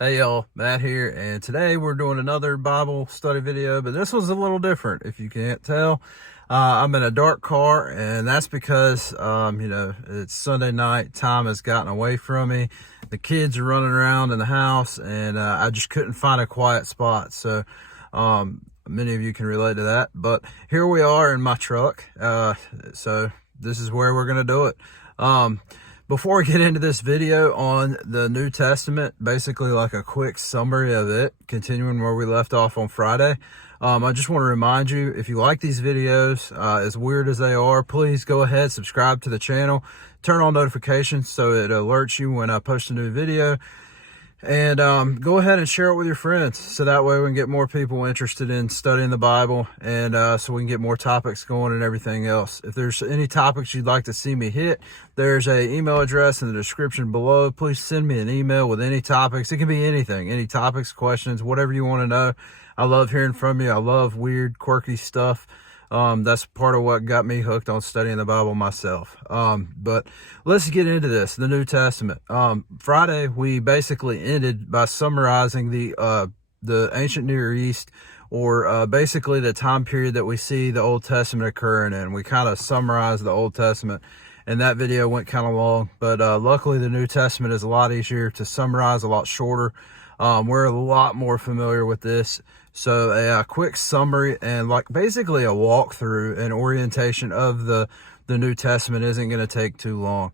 Hey y'all, Matt here, and today we're doing another Bible study video, but this one's a little different if you can't tell. I'm in a dark car, and that's because, it's Sunday night, time has gotten away from me. The kids are running around in the house, and I just couldn't find a quiet spot, so many of you can relate to that. But here we are in my truck, so this is where we're going to do it. Before we get into this video on the New Testament, basically like a quick summary of it, continuing where we left off on Friday, I just want to remind you, if you like these videos, as weird as they are, please go ahead, subscribe to the channel, turn on notifications so it alerts you when I post a new video, and go ahead and share it with your friends so that way we can get more people interested in studying the Bible, and so we can get more topics going and everything else. If there's any topics you'd like to see me hit, there's a email address in the description below. Please send me an email with any topics. It can be anything, any topics, questions, whatever you want to know. I love hearing from you. I love weird, quirky stuff. That's part of what got me hooked on studying the Bible myself. But let's get into this, the New Testament. Friday, we basically ended by summarizing the ancient Near East, or basically the time period that we see the Old Testament occurring in. We kind of summarized the Old Testament, and that video went kind of long, but luckily the New Testament is a lot easier to summarize, a lot shorter. We're a lot more familiar with this. So a quick summary and like basically a walkthrough and orientation of the New Testament isn't going to take too long.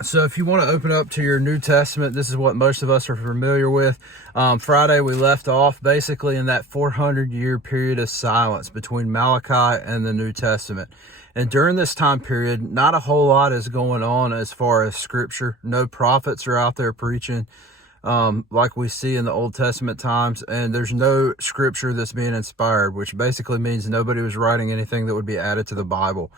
So if you want to open up to your New Testament, this is what most of us are familiar with. Friday we left off basically in that 400-year period of silence between Malachi and the New Testament. And during this time period, not a whole lot is going on as far as scripture. No prophets are out there preaching like we see in the Old Testament times, and there's no scripture that's being inspired, which basically means nobody was writing anything that would be added to the Bible.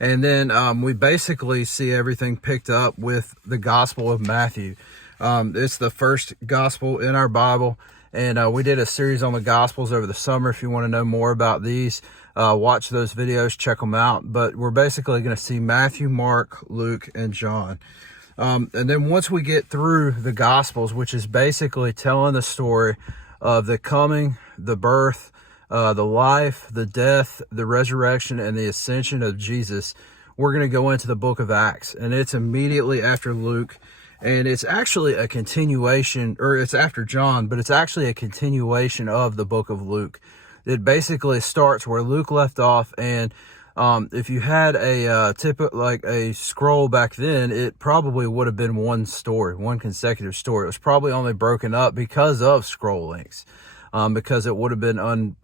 And then we basically see everything picked up with the Gospel of Matthew. It's the first gospel in our Bible, and we did a series on the Gospels over the summer. If you want to know more about these, watch those videos, check them out. But we're basically going to see Matthew, Mark, Luke, and John. And then once we get through the Gospels, which is basically telling the story of the coming, the birth, the life, the death, the resurrection, and the ascension of Jesus, we're going to go into the book of Acts. And it's immediately after Luke. And it's actually a continuation, or it's after John, but it's actually a continuation of the book of Luke. It basically starts where Luke left off, and if you had a like a scroll back then, it probably would have been one story, one consecutive story. It was probably only broken up because of scroll lengths, because it would have been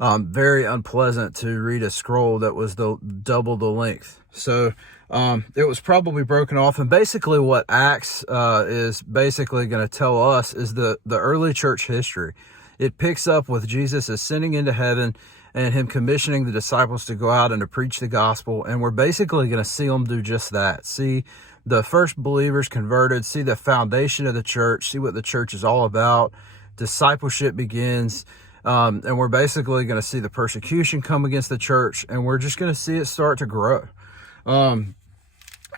very unpleasant to read a scroll that was double the length. So it was probably broken off, and basically what Acts is basically going to tell us is the early church history. It picks up with Jesus ascending into heaven and him commissioning the disciples to go out and to preach the gospel. And we're basically going to see them do just that. See the first believers converted, see the foundation of the church, see what the church is all about. Discipleship begins. And we're basically going to see the persecution come against the church, and we're just going to see it start to grow.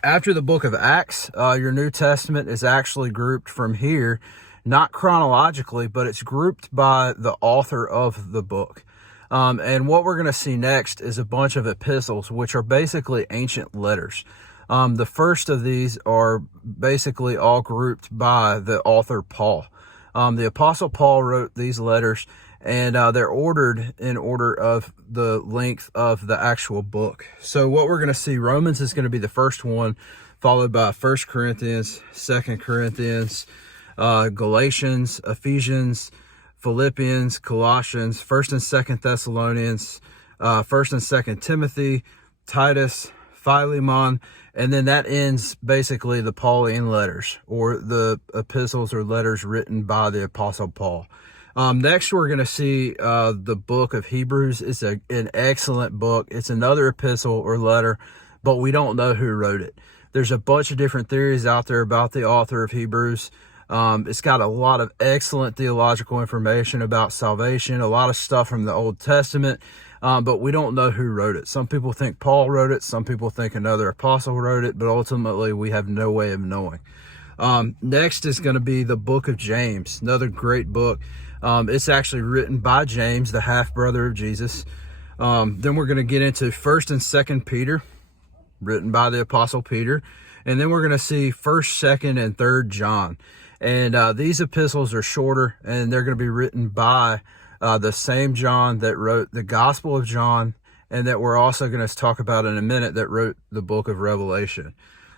After the book of Acts, your New Testament is actually grouped from here, not chronologically, but it's grouped by the author of the book. And what we're going to see next is a bunch of epistles, which are basically ancient letters. The first of these are basically all grouped by the author Paul. The Apostle Paul wrote these letters, and they're ordered in order of the length of the actual book. So what we're going to see, Romans is going to be the first one, followed by 1 Corinthians, 2 Corinthians, Galatians, Ephesians, Philippians, Colossians, 1st and 2nd Thessalonians, 1st and 2nd Timothy, Titus, Philemon, and then that ends basically the Pauline letters, or the epistles or letters written by the Apostle Paul. Next, we're going to see the book of Hebrews. It's an excellent book. It's another epistle or letter, but we don't know who wrote it. There's a bunch of different theories out there about the author of Hebrews. It's got a lot of excellent theological information about salvation, a lot of stuff from the Old Testament, but we don't know who wrote it. Some people think Paul wrote it. Some people think another apostle wrote it, but ultimately we have no way of knowing. Next is going to be the Book of James, another great book. It's actually written by James, the half-brother of Jesus. Then we're going to get into 1st and 2nd Peter, written by the Apostle Peter. And then we're going to see 1st, 2nd, and 3rd John. And these epistles are shorter, and they're going to be written by the same John that wrote the Gospel of John, and that we're also going to talk about in a minute, that wrote the book of Revelation.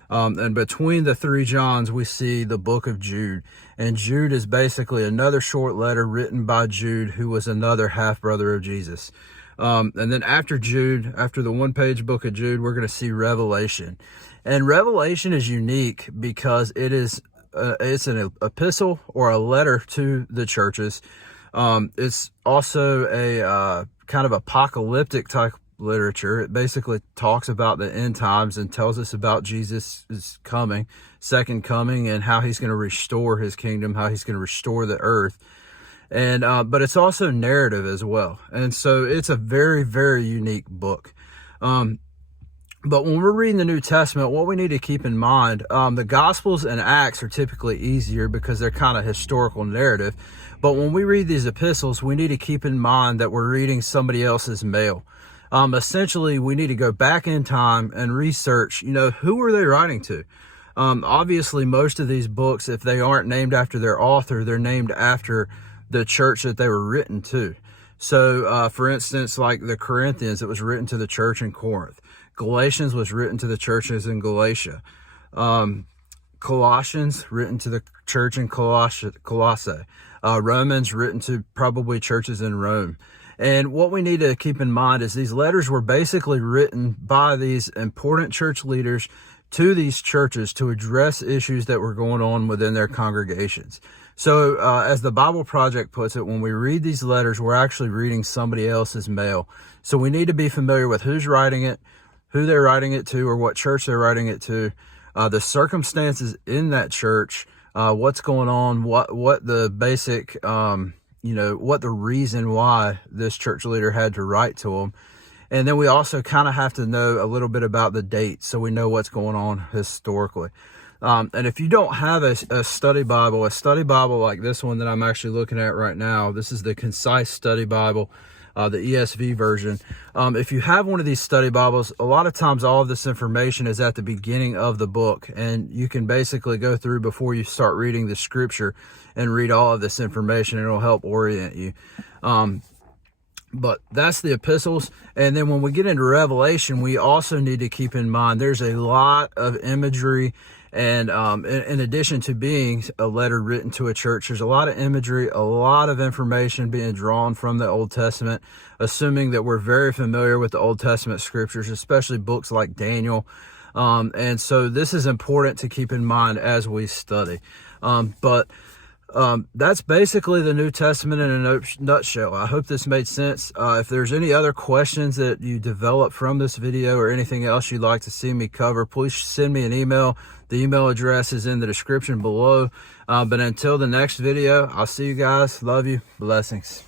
And between the 3 Johns, we see the Book of Jude. And Jude is basically another short letter written by Jude, who was another half-brother of Jesus. And then after Jude, after the one-page Book of Jude, we're going to see Revelation. And Revelation is unique because it's an epistle or a letter to the churches. It's also a kind of apocalyptic type literature. It basically talks about the end times and tells us about Jesus' coming, second coming, and how he's going to restore his kingdom, how he's going to restore the earth. And but it's also narrative as well. And so it's a very, very unique book. But when we're reading the New Testament, what we need to keep in mind, the Gospels and Acts are typically easier because they're kind of historical narrative. But when we read these epistles, we need to keep in mind that we're reading somebody else's mail. Essentially, we need to go back in time and research, who were they writing to? Obviously, most of these books, if they aren't named after their author, they're named after the church that they were written to. So, for instance, like the Corinthians, it was written to the church in Corinth. Galatians was written to the churches in Galatia. Colossians, written to the church in Colossae. Romans, written to probably churches in Rome. And what we need to keep in mind is these letters were basically written by these important church leaders to these churches to address issues that were going on within their congregations. So as the Bible Project puts it, when we read these letters, we're actually reading somebody else's mail. So we need to be familiar with who's writing it, who they're writing it to, or what church they're writing it to, the circumstances in that church, what's going on, what the basic, what the reason why this church leader had to write to them. And then we also kind of have to know a little bit about the dates so we know what's going on historically. And if you don't have a study Bible like this one that I'm actually looking at right now, this is the Concise Study Bible, the ESV version. If you have one of these study Bibles, a lot of times all of this information is at the beginning of the book, and you can basically go through before you start reading the scripture and read all of this information, and it'll help orient you. But that's the epistles. And then when we get into Revelation, we also need to keep in mind there's a lot of imagery. And in addition to being a letter written to a church, there's a lot of imagery, a lot of information being drawn from the Old Testament, assuming that we're very familiar with the Old Testament scriptures, especially books like Daniel. And so this is important to keep in mind as we study. But that's basically the New Testament in a nutshell. I hope this made sense. If there's any other questions that you develop from this video or anything else you'd like to see me cover, please send me an email. The email address is in the description below. But until the next video, I'll see you guys. Love you. Blessings.